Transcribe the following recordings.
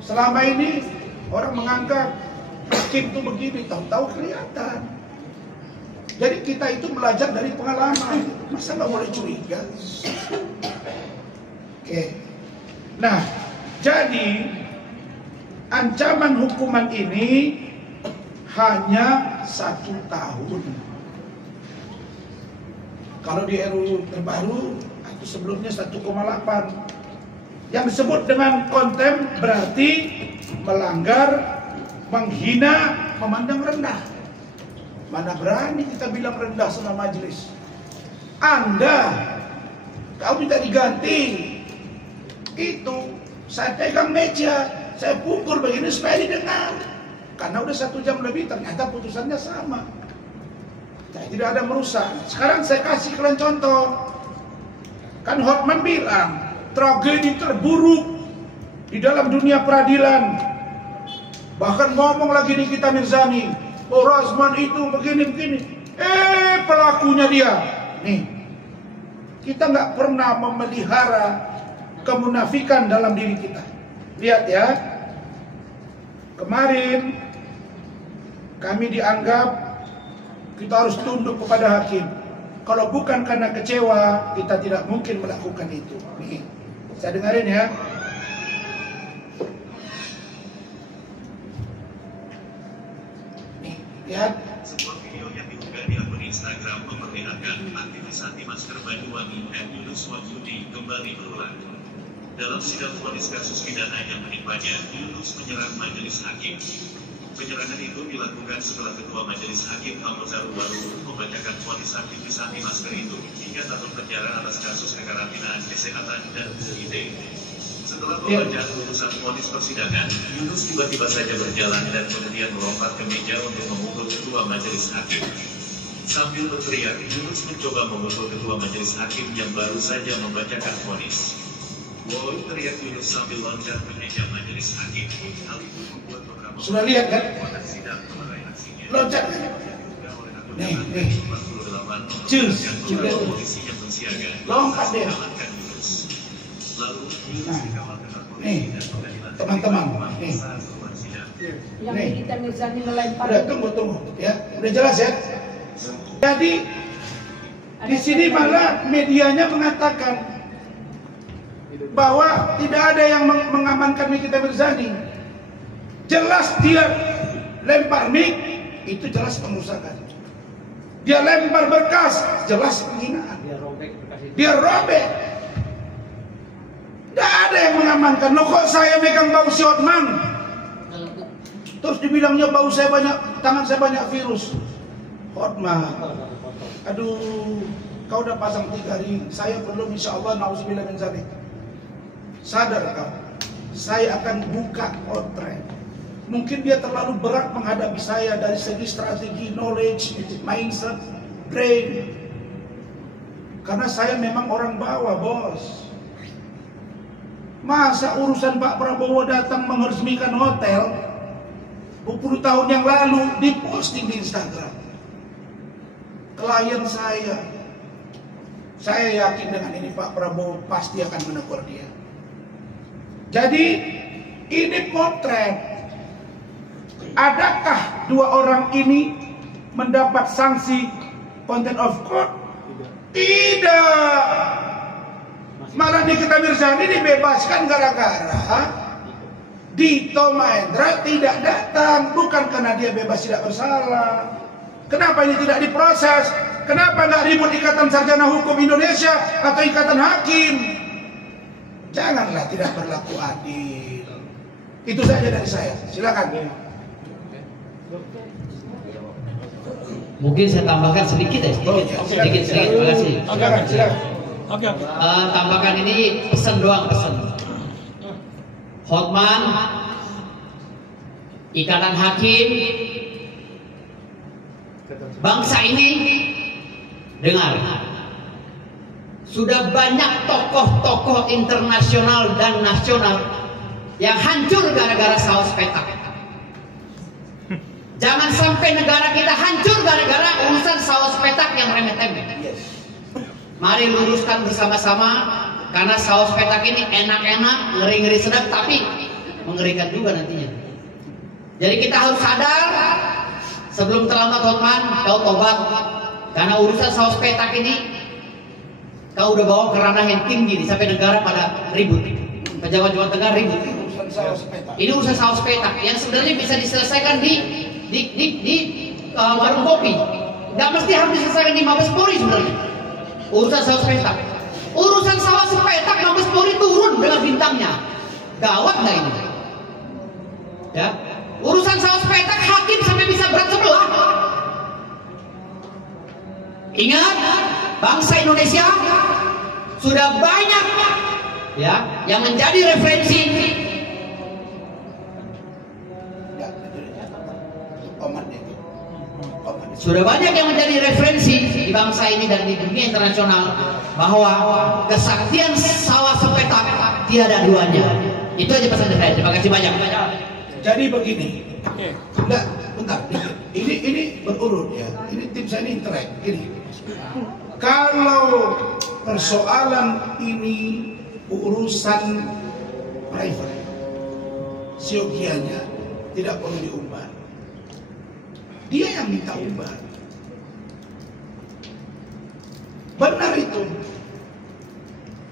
Selama ini orang menganggap hakim itu begini, tahu-tahu kelihatan. Jadi kita itu belajar dari pengalaman. Masa nggak boleh curiga? Oke. Nah, jadi ancaman hukuman ini hanya 1 tahun. Kalau di RUU terbaru atau sebelumnya 1,8. Yang disebut dengan konten berarti melanggar, menghina, memandang rendah. Mana berani kita bilang rendah sama majelis. Anda, kau minta diganti. Itu, saya pegang meja, saya pukul begini supaya didengar. Karena udah 1 jam lebih, ternyata putusannya sama. Saya tidak ada merusak. Sekarang saya kasih kalian contoh. Kan Hotman bilang, tragedi terburuk di dalam dunia peradilan. Bahkan ngomong lagi Nikita Mirzani, oh Razman itu begini-begini. Pelakunya dia. Nih, kita nggak pernah memelihara kemunafikan dalam diri kita. Lihat ya, kemarin kami dianggap kita harus tunduk kepada hakim. Kalau bukan karena kecewa, kita tidak mungkin melakukan itu. Nih, saya dengarin ya. Nih, lihat. Sebuah video yang diunggah di akun Instagram memperlihatkan aktivis anti masker Banyuwangi Yunus Wahyudi kembali berulang. Dalam sidang vonis kasus pidana yang menimpanya, Yunus menyerang majelis hakim. Penyerangan itu dilakukan setelah Ketua Majelis Hakim Hamzahul Waluh membacakan vonis aktivis anti masker itu 3 tahun penjara atas kasus kekarantinaan kesehatan dan UID. Setelah pembacaan putusan vonis persidangan, Yunus tiba-tiba saja berjalan dan kemudian melompat ke meja untuk memukul Ketua Majelis Hakim. Sambil berteriak, Yunus mencoba memukul Ketua Majelis Hakim yang baru saja membacakan vonis. "Woi!" teriak Yunus sambil loncat ke meja Majelis Hakim. Hal itu membuat beberapa Sudah lihat kan? Loncat kan? Nih. Cus, lompat dia. Nah, nih, teman-teman, nih. Yang Nikita Mirzani melempar. Udah, tunggu, ya, udah jelas ya. Jadi di sini malah medianya mengatakan bahwa tidak ada yang mengamankan Nikita Mirzani. Jelas dia lempar mic, itu jelas pengusakan. Dia lempar berkas, jelas penghinaan. Dia robek. Tidak ada yang mengamankan. Loh, kok saya megang bau si Hotman? Terus dibilangnya bau saya banyak, tangan saya banyak virus. Hotman, aduh, kau udah pasang 3 ring, saya belum, insya Allah, nauzubillah min dzalik. Sadar kau, saya akan buka potret. Mungkin dia terlalu berat menghadapi saya dari segi strategi, knowledge, mindset, brain. Karena saya memang orang bawah, bos. Masa urusan Pak Prabowo datang meresmikan hotel 20 tahun yang lalu diposting di Instagram. Klien saya yakin dengan ini Pak Prabowo pasti akan menegur dia. Jadi ini potret. Adakah 2 orang ini mendapat sanksi contempt of court? Tidak. Malah Nikita Mirzani dibebaskan gara-gara Dito Mahendra tidak datang, bukan karena dia bebas tidak bersalah. Kenapa ini tidak diproses? Kenapa nggak ribut Ikatan Sarjana Hukum Indonesia atau Ikatan Hakim? Janganlah tidak berlaku adil. Itu saja dari saya. Silakan. Mungkin saya tambahkan sedikit ya, sedikit. Terima kasih. Silakan. Tambahkan ini pesan doang, pesan. Hotman, Ikatan Hakim, bangsa ini dengar. Sudah banyak tokoh-tokoh internasional dan nasional yang hancur gara-gara saus petak. Jangan sampai negara kita hancur gara-gara urusan saus petak yang remeh-temeh. Mari luruskan bersama-sama, karena saus petak ini enak-enak, ngeri-ngeri sedap, tapi mengerikan juga nantinya. Jadi kita harus sadar sebelum terlambat Hotman, kau tobat. Karena urusan saus petak ini kau udah bawa ke ranah yang tinggi nih, sampai negara pada ribut. Pejabat Jawa Tengah ribut. Ini urusan saus petak yang sebenarnya bisa diselesaikan di warung kopi. Gak mesti harus diselesaikan di Mabes Polri sebenarnya. Urusan saus petak. Urusan saus petak Mabes Polri turun dengan bintangnya. Gawat nggak ini? Ya. Urusan saus petak hakim sampai bisa berat sebelah. Ingat, bangsa Indonesia sudah banyak ya yang menjadi referensi. Sudah banyak yang menjadi referensi di bangsa ini dan di dunia internasional bahwa kesaktian sawah sepetak tiada duanya. Itu aja pesan saya. Terima kasih banyak. Jadi begini, enggak, bentar, ini berurut ya. Ini tim saya ini intelek. Ini, kalau persoalan ini urusan private, siogianya tidak perlu diumbar. Dia yang minta umbar. Benar itu.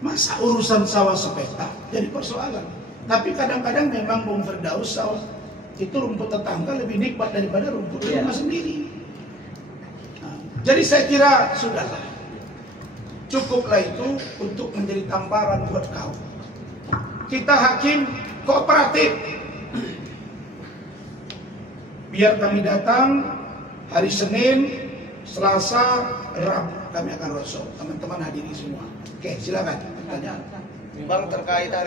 Masa urusan sawah sepetak jadi persoalan? Tapi kadang-kadang memang Bung Firdaus sawah itu rumput tetangga lebih nikmat daripada rumput rumah sendiri. Nah, jadi saya kira sudahlah. Cukuplah itu untuk menjadi tamparan buat kau. Kita hakim kooperatif. Biar kami datang hari Senin, Selasa, Rabu kami akan roadshow. Teman-teman hadiri semua. Oke, silakan pertanyaan. Bang, terkait hari